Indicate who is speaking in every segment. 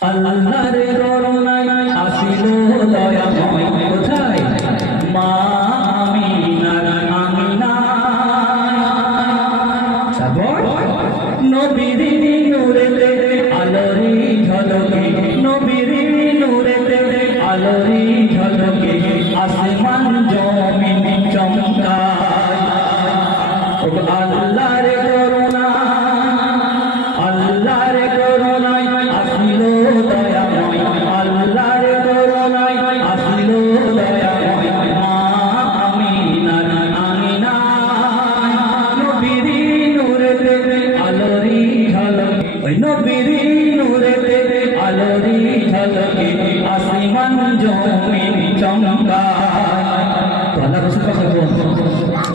Speaker 1: আল্লাহর করুণায় আসিল দয়াময় কোথায়? মা আমিনার আমিনা তারপর নবীর নূরেতে আলোরি ঝলকে, নবীর নূরেতে আলোরি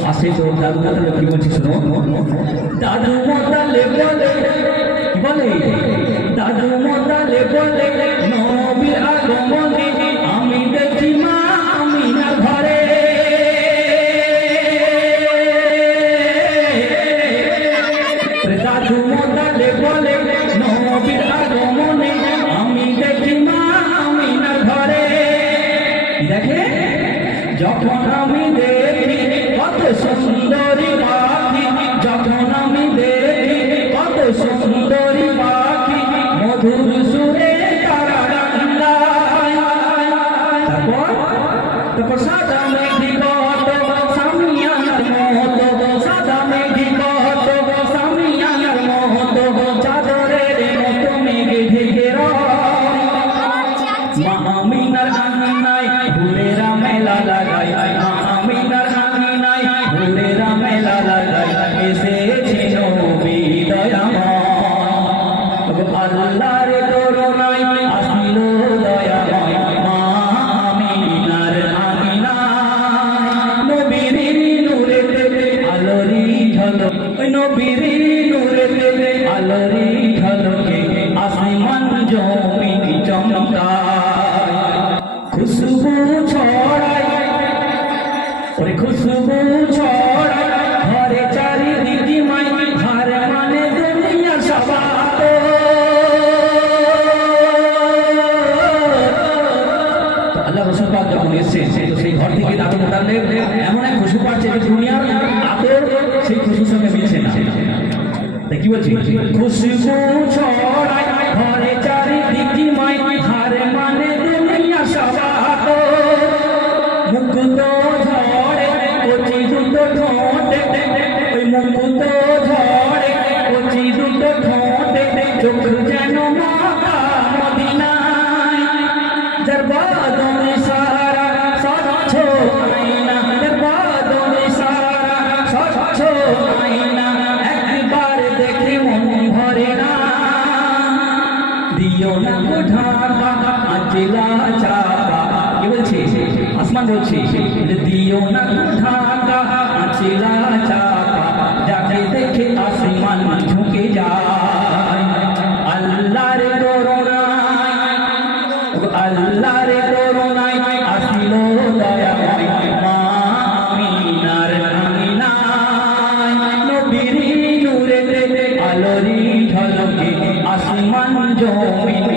Speaker 1: আসে তো দাদু মোতালে কি বলছি শোনো? দাদু মোতালে বলে বলে, দাদু মোতালে বলে, নবীর আগমনে যখন আমি দেখি কত সুন্দরী পাখি আল্লাহর ওরে খুশবু ছড়ায়। ঘরে চারিদিকে মাই, ঘর মানে দুনিয়া সবাত। আল্লাহ রসুল পাক যখন সেই ঘর থেকে এমন এক খুশবু পাচ্ছে যে সেই খুশবুর সঙ্গে মিলছে না। তা কি বলছি? খুশবু ছড়ায় বলছে যে দিও না ঢাকা আঁচলা চাপা যাকে দেখে আসমান ঝুঁকে যায়। আসমান জমিন